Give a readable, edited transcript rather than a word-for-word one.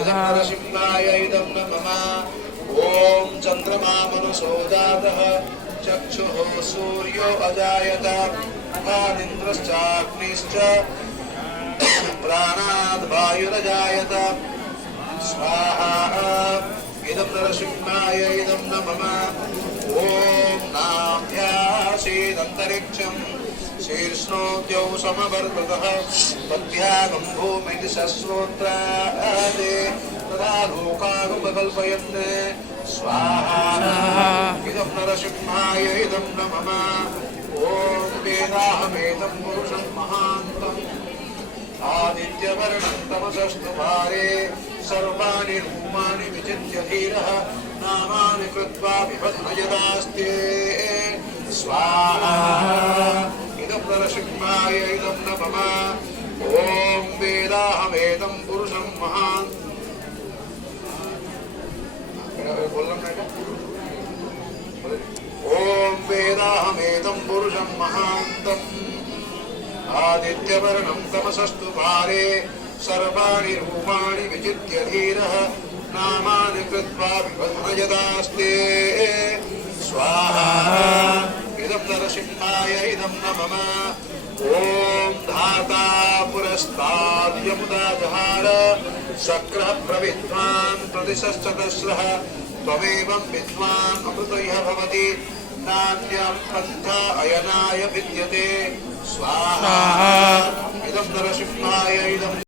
इदं नरसिंहाय इदं न मम ॐ चन्द्रमा मनसो जातः चक्षुः सूर्यो अजायत मुखादिन्द्रश्चाग्निश्च प्राणाद् वायुरजायत स्वाहा इदं नरसिंहाय इदं न मम ॐ नाभ्यासीदन्तरिक्षम् शीर्ष्णोद्यौ समवर्ततः पद्भ्यागं भूमिति सश्रोत्रादे तदा लोकानुपकल्पयन् स्वाहा इदं नरसिंहाय इदं न मम ॐ वेदाहमेतं पुरुषं महान्तम् आदित्यवर्णं तमसस्तु भारे सर्वाणि रूपाणि विचित्य धीरः नामानि कृत्वा विभद्रयदास्ते स्वाहा इदं नरसिंहाय इदं न मम ॐ वेदाहमेतं पुरुषं महान् ॐ वेदाहमेतं पुरुषं महान्तम् आदित्यवर्णं तमसस्तु भारे सर्वाणि रूपाणि विचित्य धीरः नामानि कृत्वा विभद्रयदास्ते स्वाहा इदं नरसिंहाय इदं न मम ॐ धाता पुरस्ताद्यमुदा जहार शक्रः प्रविद्वान् प्रतिशश्चतस्रः त्वमेवं विद्वान् अमृतयः भवति नान्यं पन्था अयनाय विद्यते स्वाहा इदं नरसिंहाय इदं